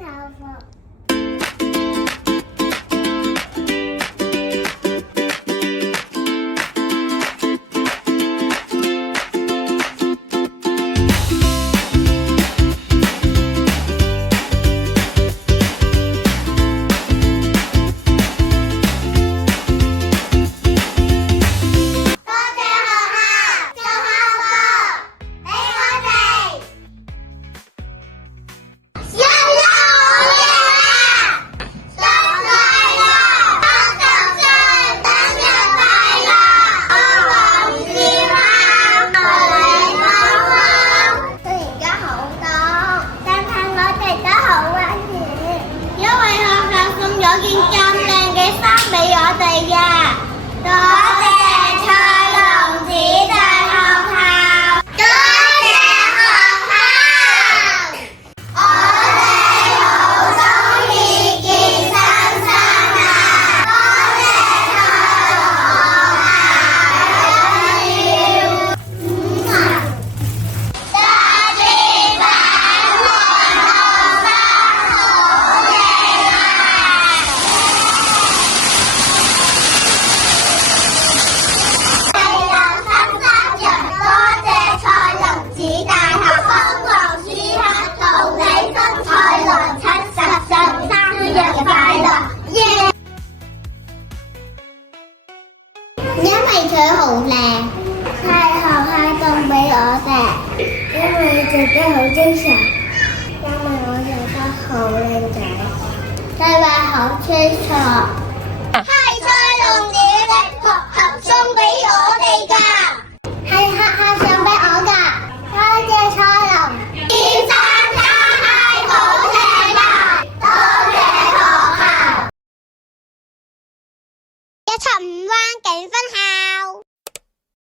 校服。有件咁靚嘅衫俾我哋呀！多謝蔡龍子大學校，多謝學校，我哋好鍾意健身衫啊！多謝蔡龍學校，加啲版我學生好嘅。因為佢好靚，係學校送俾我哋。因為姐姐好精神，因為我覺得好靚仔，係話好清楚。係蔡龍子的學校送俾我哋㗎，係學校送俾我㗎。多謝蔡龍，健身衫係好靚㗎，多謝學校。175灣景分校。